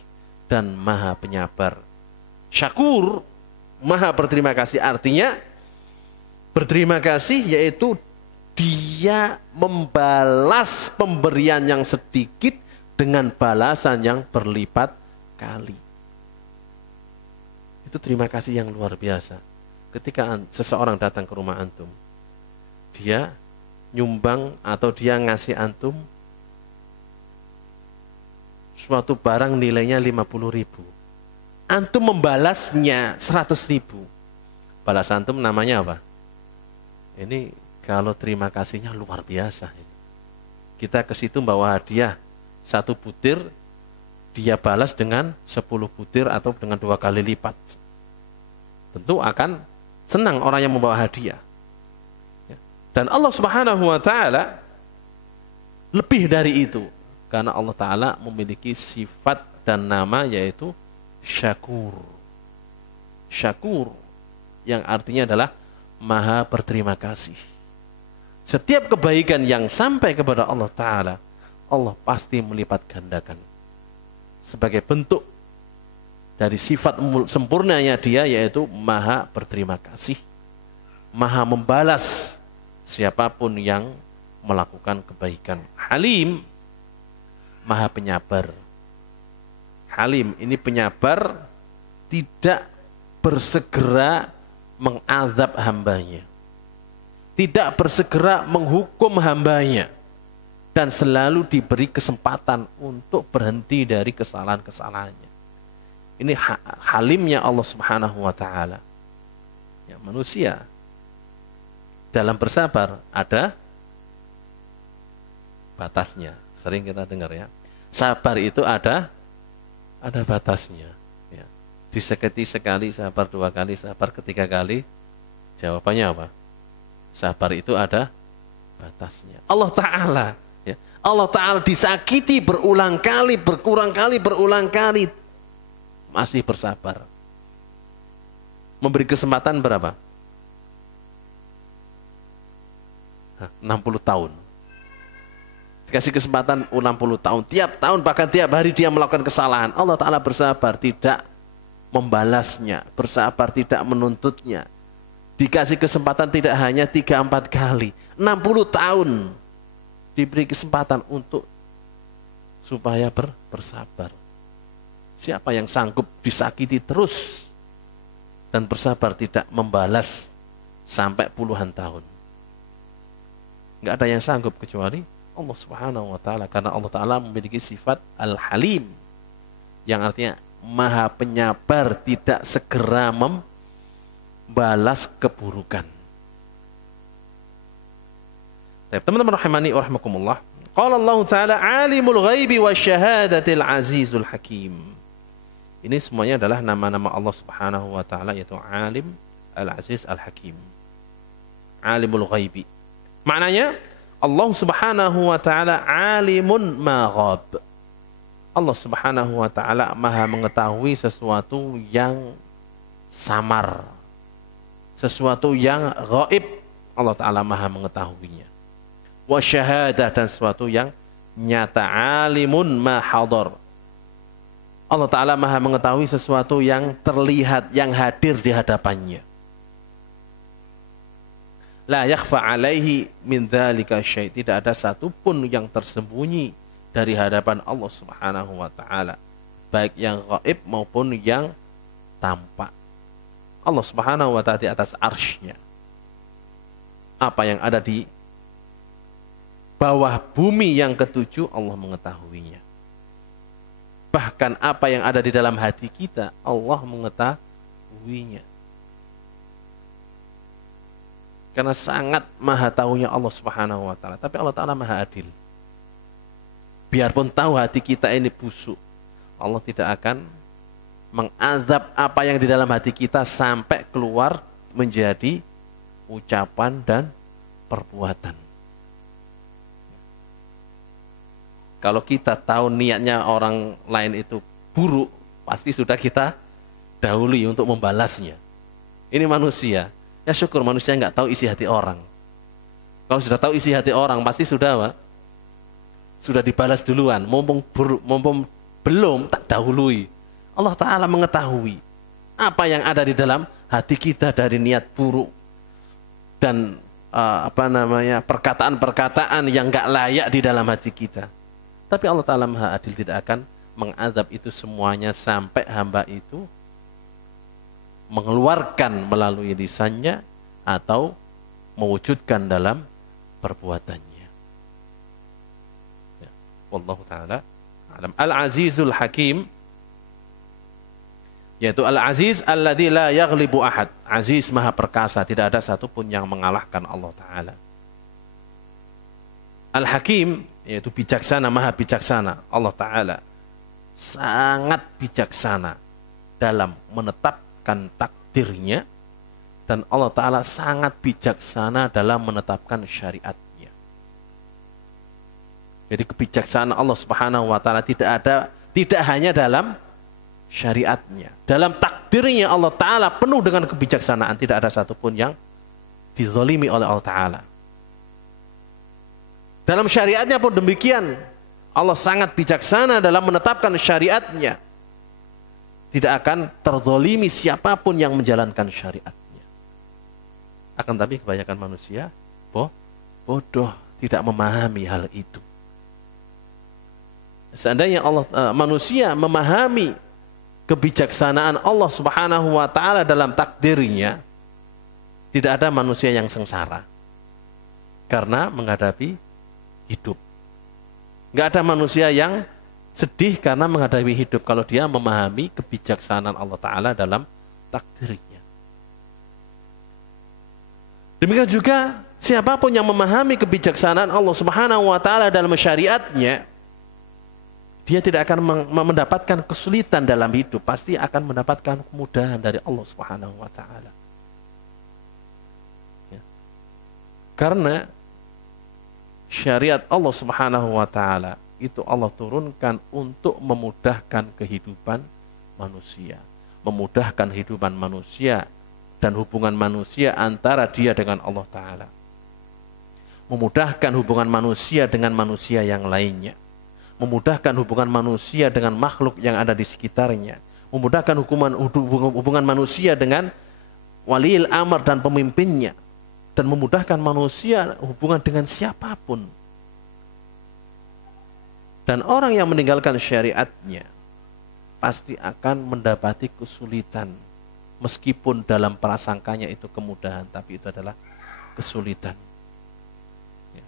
dan Maha penyabar. Syakur, Maha berterima kasih, artinya berterima kasih yaitu dia membalas pemberian yang sedikit dengan balasan yang berlipat kali. Itu terima kasih yang luar biasa. Ketika seseorang datang ke rumah antum, dia nyumbang atau dia ngasih antum suatu barang nilainya 50.000. Antum membalasnya 100.000. Balas antum namanya apa? Ini kalau terima kasihnya luar biasa. Kita ke situ bawa hadiah 1 butir, dia balas dengan 10 butir atau dengan 2 kali lipat. Tentu akan senang orang yang membawa hadiah. Dan Allah Subhanahu wa ta'ala lebih dari itu. Karena Allah Ta'ala memiliki sifat dan nama yaitu Syakur. Syakur yang artinya adalah Maha berterima kasih. Setiap kebaikan yang sampai kepada Allah Ta'ala, Allah pasti melipat gandakan. Sebagai bentuk dari sifat sempurnanya dia, yaitu Maha berterima kasih. Maha membalas siapapun yang melakukan kebaikan. Halim, Maha penyabar. Halim, ini penyabar, tidak bersegera mengadab hambanya. tidak bersegera menghukum hambanya, dan selalu diberi kesempatan untuk berhenti dari kesalahan-kesalahannya. Ini halimnya Allah Subhanahu wa taala. Ya, manusia dalam bersabar ada batasnya. Sering kita dengar ya. Sabar itu ada batasnya. Ya. Disakiti sekali, sabar 2 kali, sabar ketiga kali. Jawabannya apa? Sabar itu ada batasnya. Allah Ta'ala. Ya. Allah Ta'ala disakiti berulang kali, berulang kali. Masih bersabar. Memberi kesempatan berapa? 60 tahun. Dikasih kesempatan 60 tahun. Tiap tahun, bahkan tiap hari dia melakukan kesalahan. Allah Ta'ala bersabar, tidak membalasnya. Bersabar, tidak menuntutnya. Dikasih kesempatan tidak hanya 3-4 kali. 60 tahun diberi kesempatan untuk supaya bersabar. Siapa yang sanggup disakiti terus dan bersabar tidak membalas sampai puluhan tahun? Enggak ada yang sanggup kecuali Allah Subhanahu wa taala, karena Allah Ta'ala memiliki sifat Al-Halim yang artinya Maha Penyabar, tidak segera membalas keburukan. Teman-teman rahimani wa rahimakumullah. Qala Allah Ta'ala Alimul Ghaibi Wasyahadatil Azizul Hakim. Ini semuanya adalah nama-nama Allah Subhanahu wa taala, yaitu Alim, Al-Aziz, Al-Hakim. Alimul Ghaibi. Maknanya Allah Subhanahu wa taala alimun ma ghab. Allah Subhanahu wa taala Maha mengetahui sesuatu yang samar. Sesuatu yang gaib, Allah Ta'ala Maha mengetahuinya. Wa syahadah, dan sesuatu yang nyata. Alimun ma hadar. Allah Ta'ala Maha mengetahui sesuatu yang terlihat, yang hadir di hadapannya. La yakhfa alaihi min dzalika syai'. Tidak ada satupun yang tersembunyi dari hadapan Allah Subhanahu wa taala, baik yang gaib maupun yang tampak. Allah Subhanahu wa taala di atas arsy-Nya. Apa yang ada di bawah bumi yang ketujuh, Allah mengetahuinya. Bahkan apa yang ada di dalam hati kita, Allah mengetahuinya. Karena sangat maha tahunya Allah Subhanahu wa taala. Tapi Allah Ta'ala Maha Adil. Biarpun tahu hati kita ini busuk, Allah tidak akan mengazab apa yang di dalam hati kita sampai keluar menjadi ucapan dan perbuatan. Kalau kita tahu niatnya orang lain itu buruk, pasti sudah kita dahului untuk membalasnya. Ini manusia. Ya syukur manusia nggak tahu isi hati orang. Kalau sudah tahu isi hati orang, pasti sudah dibalas duluan. Mumpung belum, tak dahului. Allah Ta'ala mengetahui apa yang ada di dalam hati kita dari niat buruk dan perkataan-perkataan yang nggak layak di dalam hati kita. Tapi Allah Ta'ala Maha Adil, tidak akan mengazab itu semuanya sampai hamba itu mengeluarkan melalui lisannya atau mewujudkan dalam perbuatannya. Ya. Wallahu Ta'ala alam. Al-Azizul Hakim, yaitu Al-Aziz alladzi la yaghlibu ahad. Aziz Maha Perkasa, tidak ada satupun yang mengalahkan Allah Ta'ala. Al-Hakim, yaitu bijaksana, Maha Bijaksana. Allah Ta'ala sangat bijaksana dalam menetapkan takdirnya, dan Allah Ta'ala sangat bijaksana dalam menetapkan syariatnya. Jadi kebijaksanaan Allah Subhanahu wa Ta'ala tidak hanya dalam syariatnya, dalam takdirnya Allah Ta'ala penuh dengan kebijaksanaan. Tidak ada satupun yang dizalimi oleh Allah Ta'ala. Dalam syariatnya pun demikian. Allah sangat bijaksana dalam menetapkan syariatnya. Tidak akan terzalimi siapapun yang menjalankan syariatnya. Akan tapi kebanyakan manusia bodoh, tidak memahami hal itu. Seandainya manusia memahami kebijaksanaan Allah Subhanahu wa Ta'ala dalam takdirnya, tidak ada manusia yang sengsara. karena menghadapi hidup. Nggak ada manusia yang sedih karena menghadapi hidup kalau dia memahami kebijaksanaan Allah Ta'ala dalam takdirnya. Demikian juga siapapun yang memahami kebijaksanaan Allah Subhanahu wa Ta'ala dalam syariatnya, dia tidak akan mendapatkan kesulitan dalam hidup, pasti akan mendapatkan kemudahan dari Allah Subhanahu wa Ta'ala. Ya. Karena syariat Allah Subhanahu wa Ta'ala itu Allah turunkan untuk memudahkan kehidupan manusia, memudahkan kehidupan manusia dan hubungan manusia antara dia dengan Allah Ta'ala, memudahkan hubungan manusia dengan manusia yang lainnya, memudahkan hubungan manusia dengan makhluk yang ada di sekitarnya, memudahkan hubungan manusia dengan waliil amr dan pemimpinnya, dan memudahkan manusia hubungan dengan siapapun. Dan orang yang meninggalkan syariatnya pasti akan mendapati kesulitan. Meskipun dalam prasangkanya itu kemudahan, tapi itu adalah kesulitan. Ya.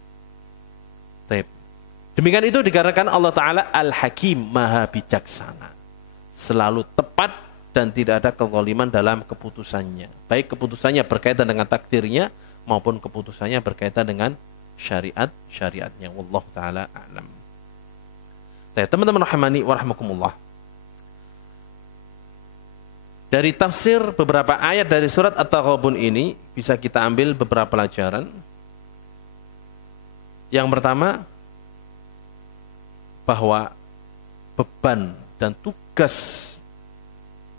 Demikian itu dikarenakan Allah Ta'ala Al-Hakim, Maha Bijaksana. Selalu tepat dan tidak ada kezaliman dalam keputusannya. Baik keputusannya berkaitan dengan takdirnya, maupun keputusannya berkaitan dengan syariatnya. Wallahu ta'ala a'lam. Teman-teman rahimani wa rahmakumullah. Dari tafsir beberapa ayat dari surat At-Taghabun ini bisa kita ambil beberapa pelajaran. Yang pertama, bahwa beban dan tugas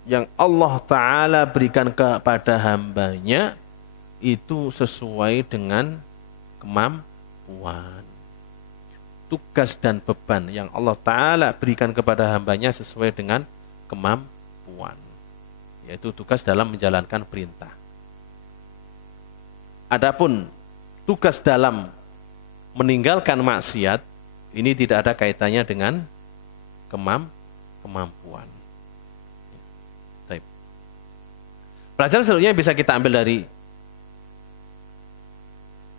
yang Allah Ta'ala berikan kepada hambanya itu sesuai dengan kemampuan. Tugas dan beban yang Allah Ta'ala berikan kepada hambanya sesuai dengan kemampuan, yaitu tugas dalam menjalankan perintah. Adapun tugas dalam meninggalkan maksiat, ini tidak ada kaitannya dengan kemampuan. Pelajaran selanjutnya bisa kita ambil dari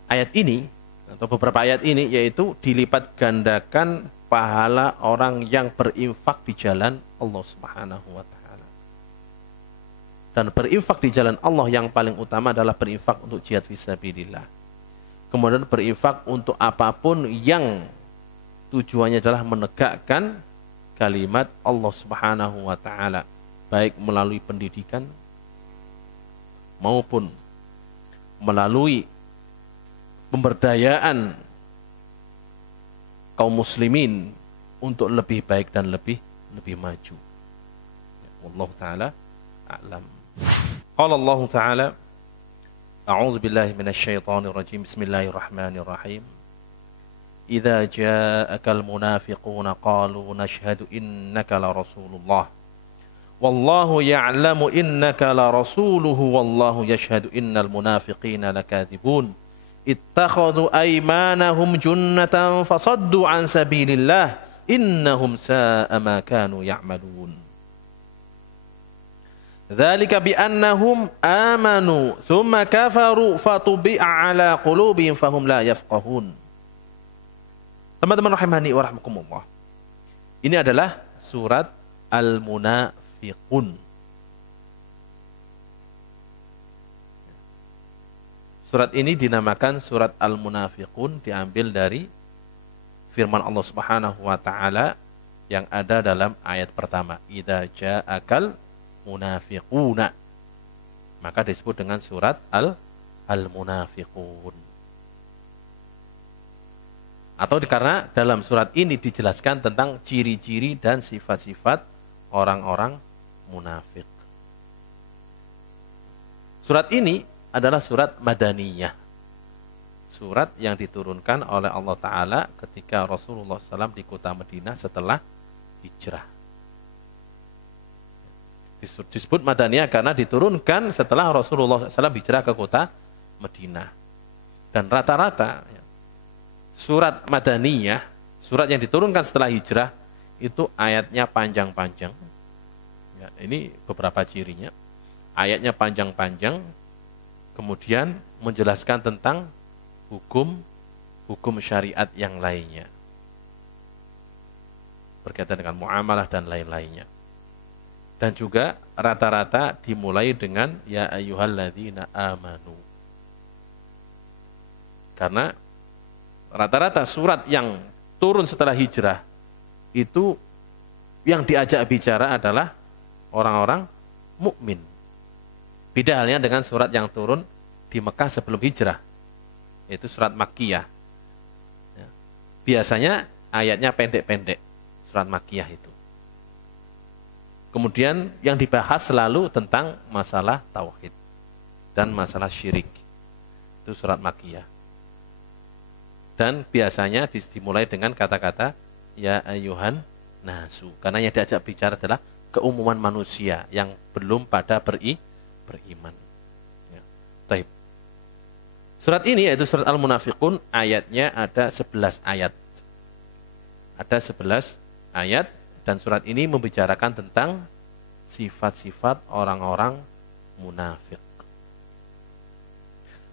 ayat ini, atau beberapa ayat ini, yaitu dilipat gandakan pahala orang yang berinfak di jalan Allah Subhanahu wa Ta'ala. Dan berinfak di jalan Allah yang paling utama adalah berinfak untuk jihad fisabilillah. Kemudian berinfak untuk apapun yang tujuannya adalah menegakkan kalimat Allah Subhanahu wa Ta'ala, baik melalui pendidikan maupun melalui pemberdayaan kaum muslimin untuk lebih baik dan lebih maju. Wallahu ta'ala a'lam. Qala Allah ta'ala, a'udzu billahi minasy syaithanir rajim. Bismillahirrahmanirrahim. Idza ja'akal munafiquna qalu nashhadu innaka la rasulullah. Wallahu ya'lamu innaka la rasuluhu wallahu yashhadu innal munafiqina lakadzibun. Ittakhadhu aymanahum junnatan fasaddu an sabilillah innahum sa'a ma kanu ya'malun. Dzalika bi annahum amanu thumma kafaru fatubi'a ala qulubihim fahum la yafqahun. Teman-teman rahimani wa rahmakumullah. Ini adalah surat Al-Munafiqun. Surat ini dinamakan surat Al-Munafiqun, diambil dari firman Allah Subhanahu wa Ta'ala yang ada dalam ayat pertama, idza ja'akal munafiquna, maka disebut dengan surat Al-Munafiqun. Atau karena dalam surat ini dijelaskan tentang ciri-ciri dan sifat-sifat orang-orang munafik. Surat ini adalah surat Madaniyah. Surat yang diturunkan oleh Allah Ta'ala ketika Rasulullah SAW di kota Madinah setelah hijrah. Disebut Madaniyah karena diturunkan setelah Rasulullah SAW hijrah ke kota Madinah. Dan rata-rata surat Madaniyah, surat yang diturunkan setelah hijrah, itu ayatnya panjang-panjang. Ya, ini beberapa cirinya. Ayatnya panjang-panjang, kemudian menjelaskan tentang hukum hukum syariat yang lainnya. Berkaitan dengan muamalah dan lain-lainnya. Dan juga rata-rata dimulai dengan ya ayyuhalladzina amanu. Karena rata-rata surat yang turun setelah hijrah itu yang diajak bicara adalah orang-orang mukmin. Beda halnya dengan surat yang turun di Mekah sebelum hijrah, yaitu surat Makkiyah. Ya. Biasanya ayatnya pendek-pendek, surat Makkiyah itu. Kemudian yang dibahas selalu tentang masalah tauhid dan masalah syirik. Itu surat Makkiyah. Dan biasanya dimulai dengan kata-kata ya ayyuhan nasu. Karena yang diajak bicara adalah keumuman manusia yang belum pada beriman. Ya. Taib. Surat ini yaitu surat Al-Munafiqun, ayatnya ada 11 ayat. Ada 11 ayat dan surat ini membicarakan tentang sifat-sifat orang-orang munafik.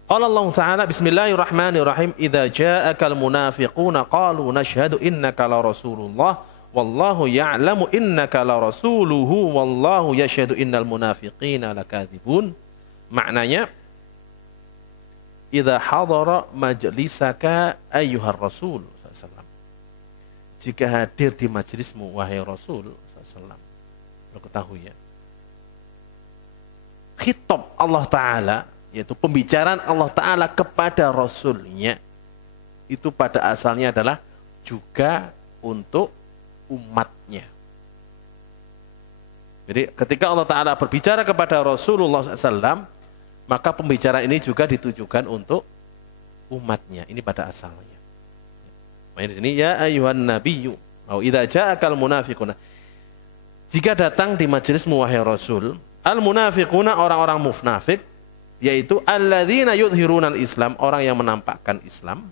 Qala Allah Ta'ala bismillahirrahmanirrahim idza ja'akal munafiquna qalu nashhadu innaka la rasulullah wallahu ya'lamu innaka la rasuluhu wallahu yashhadu innal munafiqina lakadzibun. Maknanya idza hadara majlisaka ayyuhar rasul sallallahu. Jika hadir di majlismu wahai Rasul sallallahu. Ketahui ya. Khitab Allah Ta'ala yaitu pembicaraan Allah Ta'ala kepada Rasulnya itu pada asalnya adalah juga untuk umatnya. Jadi ketika Allah Ta'ala berbicara kepada Rasulullah SAW, maka pembicaraan ini juga ditujukan untuk umatnya. Ini pada asalnya. Makanya di sini ya ayyuhan nabiyyu au idza ja'akal munafiquna. Jika datang di majelismu wahai Rasul, al munafiquna orang-orang munafik yaitu alladzina yudhirunal Islam, orang yang menampakkan Islam,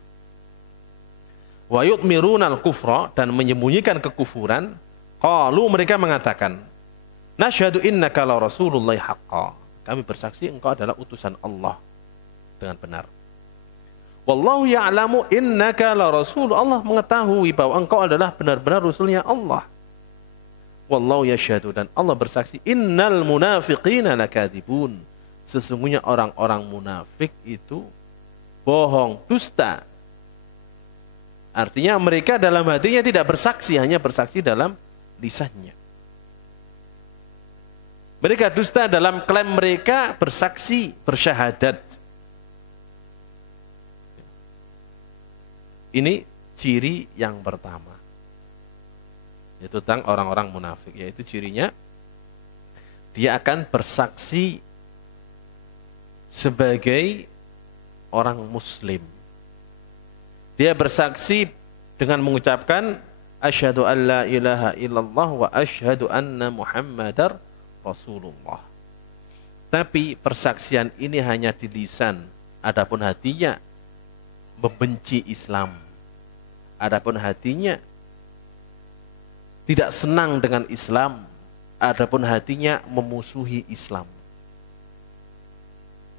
wa yudmirunal kufra, dan menyembunyikan kekufuran. Qalu, mereka mengatakan, nasyhadu innaka la rasulullah haqqa, kami bersaksi engkau adalah utusan Allah dengan benar. Wallahu ya'lamu innaka la rasul, Allah mengetahui bahwa engkau adalah benar-benar rasulnya Allah. Wallahu yashhadu, dan Allah bersaksi, innal munafiqina lakadzibun, sesungguhnya orang-orang munafik itu bohong, dusta. Artinya mereka dalam hatinya tidak bersaksi, hanya bersaksi dalam lisannya. Mereka dusta dalam klaim mereka, bersaksi, bersyahadat. Ini ciri yang pertama, yaitu tentang orang-orang munafik, yaitu cirinya dia akan bersaksi sebagai orang muslim. Dia bersaksi dengan mengucapkan asyhadu an la ilaha illallah wa asyhadu anna muhammadar rasulullah. Tapi persaksian ini hanya di lisan, adapun hatinya membenci Islam. Adapun hatinya tidak senang dengan Islam, adapun hatinya memusuhi Islam.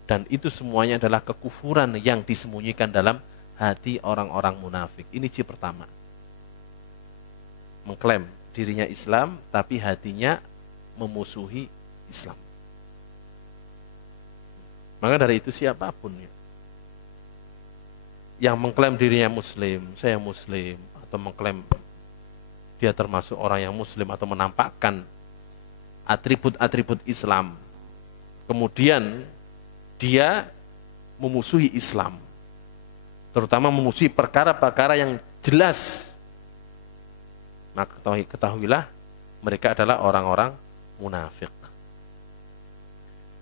Dan itu semuanya adalah kekufuran yang disembunyikan dalam hati orang-orang munafik. Ini ciri pertama. Mengklaim dirinya Islam, tapi hatinya memusuhi Islam. Maka dari itu siapapun ya, yang mengklaim dirinya Muslim, saya Muslim, atau mengklaim dia termasuk orang yang Muslim, atau menampakkan atribut-atribut Islam, kemudian dia memusuhi Islam, terutama memusuhi perkara-perkara yang jelas, maka ketahuilah mereka adalah orang-orang munafik.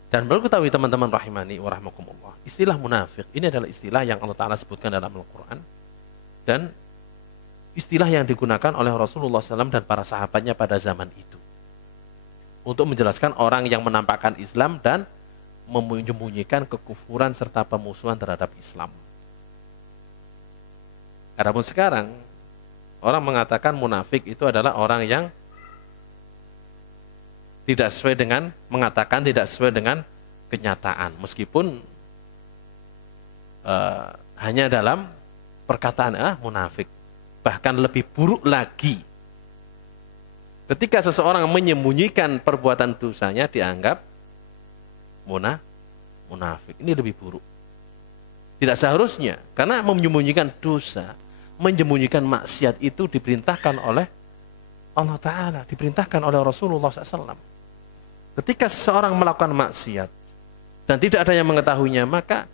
Dan perlu ketahui teman-teman rahimani wa rahmakumullah, istilah munafik ini adalah istilah yang Allah Ta'ala sebutkan dalam Al-Quran, dan istilah yang digunakan oleh Rasulullah SAW dan para sahabatnya pada zaman itu untuk menjelaskan orang yang menampakkan Islam dan menyembunyikan kekufuran serta pemusuhan terhadap Islam. Adapun sekarang, orang mengatakan munafik itu adalah orang yang tidak sesuai dengan, mengatakan tidak sesuai dengan kenyataan. Meskipun hanya dalam perkataan munafik. Bahkan lebih buruk lagi, ketika seseorang menyembunyikan perbuatan dosanya dianggap munafik. Ini lebih buruk. Tidak seharusnya, karena menyembunyikan dosa, menyembunyikan maksiat itu diperintahkan oleh Allah Ta'ala, diperintahkan oleh Rasulullah SAW. Ketika seseorang melakukan maksiat dan tidak ada yang mengetahuinya, maka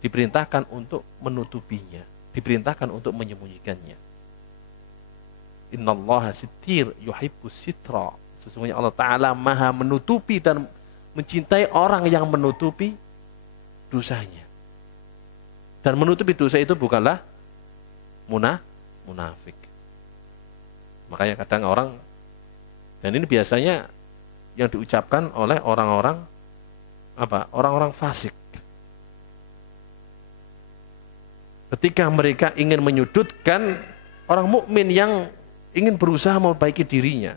diperintahkan untuk menutupinya, diperintahkan untuk menyembunyikannya. Innallaha sitir yuhibbus sitra. Sesungguhnya Allah Ta'ala maha menutupi dan mencintai orang yang menutupi dosanya. Dan menutupi dosa itu bukanlah munafik. Makanya kadang orang, dan ini biasanya yang diucapkan oleh orang-orang orang-orang fasik. Ketika mereka ingin menyudutkan orang mukmin yang ingin berusaha memperbaiki dirinya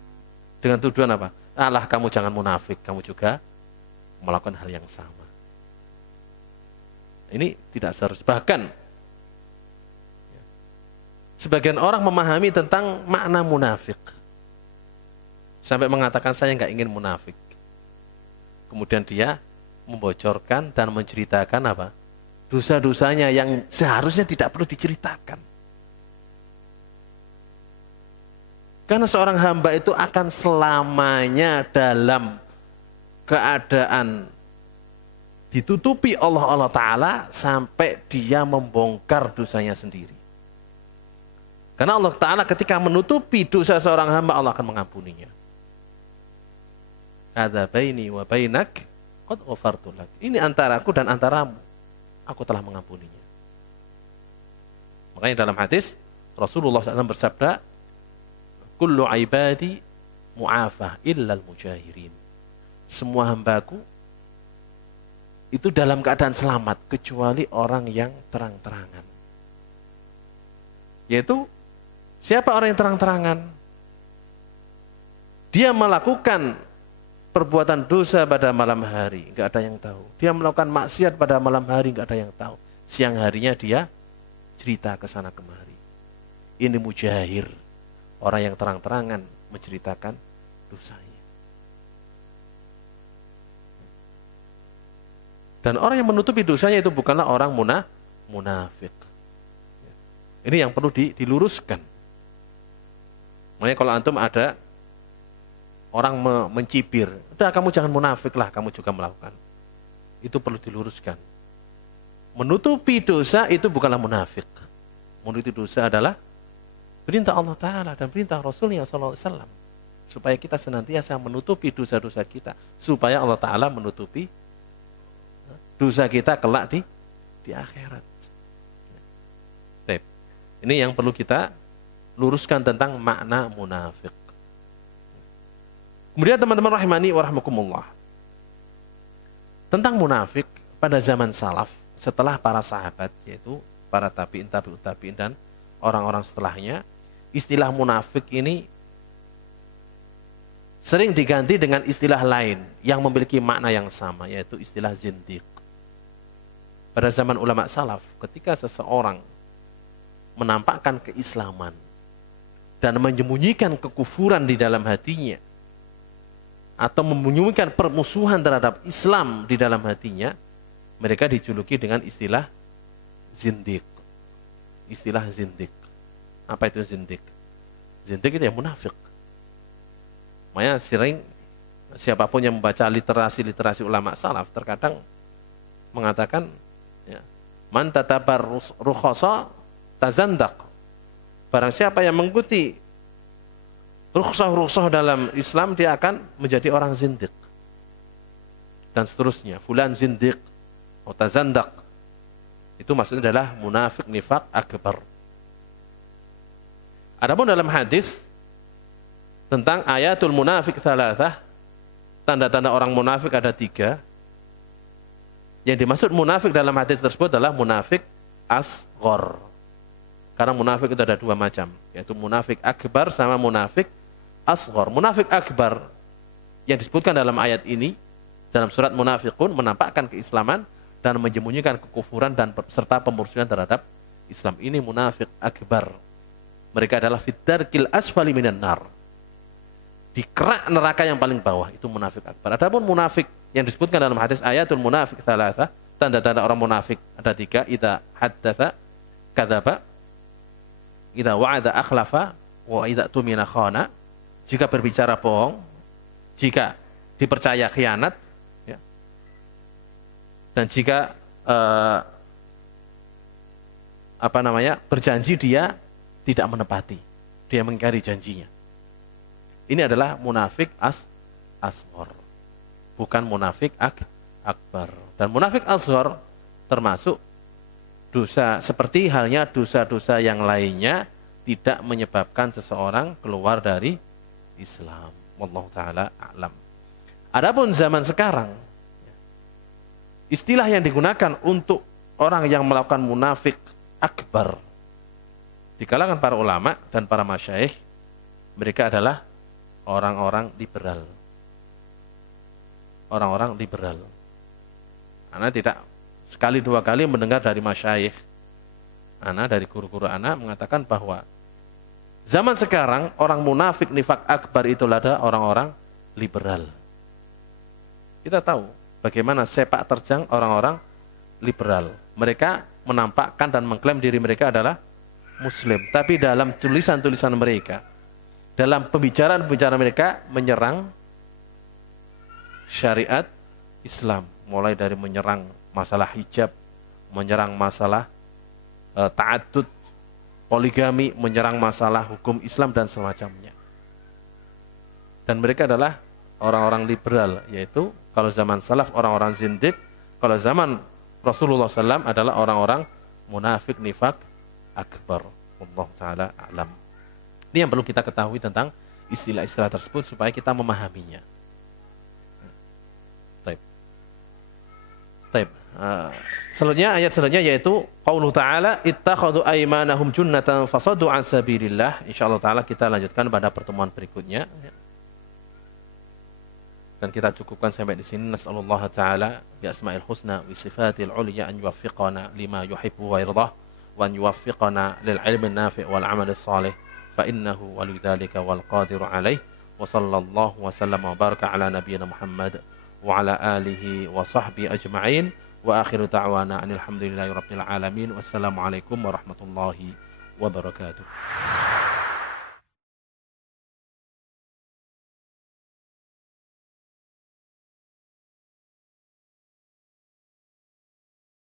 dengan tujuan apa? Alah, kamu jangan munafik, kamu juga melakukan hal yang sama. Ini tidak seharusnya. Bahkan sebagian orang memahami tentang makna munafik sampai mengatakan saya nggak ingin munafik. Kemudian dia membocorkan dan menceritakan dosa-dosanya yang seharusnya tidak perlu diceritakan. Karena seorang hamba itu akan selamanya dalam keadaan ditutupi Allah Ta'ala sampai dia membongkar dosanya sendiri. Karena Allah Ta'ala ketika menutupi dosa seorang hamba, Allah akan mengampuninya. Hadza baini wa bainak qad ghafartu lak. Ini antaraku dan antaramu, aku telah mengampuninya. Makanya dalam hadis Rasulullah SAW bersabda, kullu ibadi mu'afah illal mujahirin. Semua hambaku itu dalam keadaan selamat kecuali orang yang terang-terangan. Yaitu siapa orang yang terang-terangan? Dia melakukan perbuatan dosa pada malam hari, enggak ada yang tahu. Dia melakukan maksiat pada malam hari, enggak ada yang tahu. Siang harinya dia cerita ke sana kemari. Ini mujahir, orang yang terang-terangan menceritakan dosanya. Dan orang yang menutupi dosanya itu bukanlah orang munafik. Ini yang perlu diluruskan. Makanya kalau antum ada orang mencibir, udah kamu jangan munafik lah, kamu juga melakukan. Itu perlu diluruskan. Menutupi dosa itu bukanlah munafik. Menutupi dosa adalah perintah Allah Ta'ala dan perintah Rasulnya SAW. Supaya kita senantiasa menutupi dosa-dosa kita. Supaya Allah Ta'ala menutupi dosa kita kelak di akhirat. Ini yang perlu kita luruskan tentang makna munafik. Kemudian teman-teman rahimani wa rahmakumullah. Tentang munafik pada zaman salaf, setelah para sahabat, yaitu para tabi'in, tabi'ut tabi'in, dan orang-orang setelahnya, istilah munafik ini sering diganti dengan istilah lain yang memiliki makna yang sama, yaitu istilah zindiq. Pada zaman ulama salaf, ketika seseorang menampakkan keislaman dan menyembunyikan kekufuran di dalam hatinya, atau menyembunyikan permusuhan terhadap Islam di dalam hatinya, mereka dijuluki dengan istilah zindiq. Istilah zindiq. Apa itu zindiq? Zindiq itu ya munafik. Makanya sering siapapun yang membaca literasi ulama salaf terkadang mengatakan, ya, man tatabar rukhasa tazandaq. Barang siapa yang mengikuti rukhsah dalam Islam, dia akan menjadi orang zindiq. Dan seterusnya, fulan zindiq atau tazandaq. Itu maksudnya adalah munafik nifaq akbar. Adapun dalam hadis tentang ayatul munafik thalathah, tanda-tanda orang munafik ada 3. Yang dimaksud munafik dalam hadis tersebut adalah munafik asghar. Karena munafik itu ada 2 macam, yaitu munafik akbar sama munafik asghar. Munafik akbar yang disebutkan dalam ayat ini, dalam surat Munafiqun, menampakkan keislaman dan menyembunyikan kekufuran dan serta pemursuan terhadap Islam. Ini munafik akbar. Mereka adalah fid-darkil asfali minan nar. Di kerak neraka yang paling bawah, itu munafik akbar. Adapun munafik yang disebutkan dalam hadis ayatul munafik thalatha, tanda-tanda orang munafik ada 3, idza haddatsa kadzaba, idza wa'ada akhlafa, wa idza tumina khana. Jika berbicara bohong, jika dipercaya khianat, ya. Dan jika berjanji dia tidak menepati, dia mengingkari janjinya. Ini adalah munafik asghar, bukan munafik akbar. Dan munafik asghar termasuk dosa seperti halnya dosa-dosa yang lainnya, tidak menyebabkan seseorang keluar dari Islam. Wallahu taala a'lam. Adapun zaman sekarang, istilah yang digunakan untuk orang yang melakukan munafik akbar di kalangan para ulama dan para masyayikh, mereka adalah orang-orang liberal. Orang-orang liberal. Ana tidak sekali dua kali mendengar dari masyayikh, ana dari guru-guru ana mengatakan bahwa zaman sekarang orang munafik nifak akbar itu adalah orang-orang liberal. Kita tahu bagaimana sepak terjang orang-orang liberal. Mereka menampakkan dan mengklaim diri mereka adalah Muslim, tapi dalam tulisan-tulisan mereka, dalam pembicaraan-pembicaraan mereka menyerang syariat Islam, mulai dari menyerang masalah hijab, menyerang masalah ta'addud, poligami, menyerang masalah hukum Islam dan semacamnya. Dan mereka adalah orang-orang liberal, yaitu kalau zaman salaf orang-orang zindiq, kalau zaman Rasulullah SAW adalah orang-orang munafik nifak akbar. Wallahu taala a'lam. Ini yang perlu kita ketahui tentang istilah-istilah tersebut supaya kita memahaminya. Taib. Selanjutnya ayat selanjutnya yaitu qauluhu ta'ala ittakhadhu aymanahum junnatan fasaddu an sabilillah. Insyaallah taala kita lanjutkan pada pertemuan berikutnya. Dan kita cukupkan sampai di sini. Nas'alullah taala bi asma'il husna wa sifatil ulya an yuwaffiqana lima yuhibbu wa yardah wa an yuwaffiqana lil ilmi nafi' wal 'amali shalih. فإنه ولي ذلك والقادر عليه وصلى الله وسلم وبارك على نبينا محمد وعلى آله وصحبه أجمعين وآخر دعوانا أن الحمد لله رب العالمين والسلام عليكم ورحمة الله وبركاته.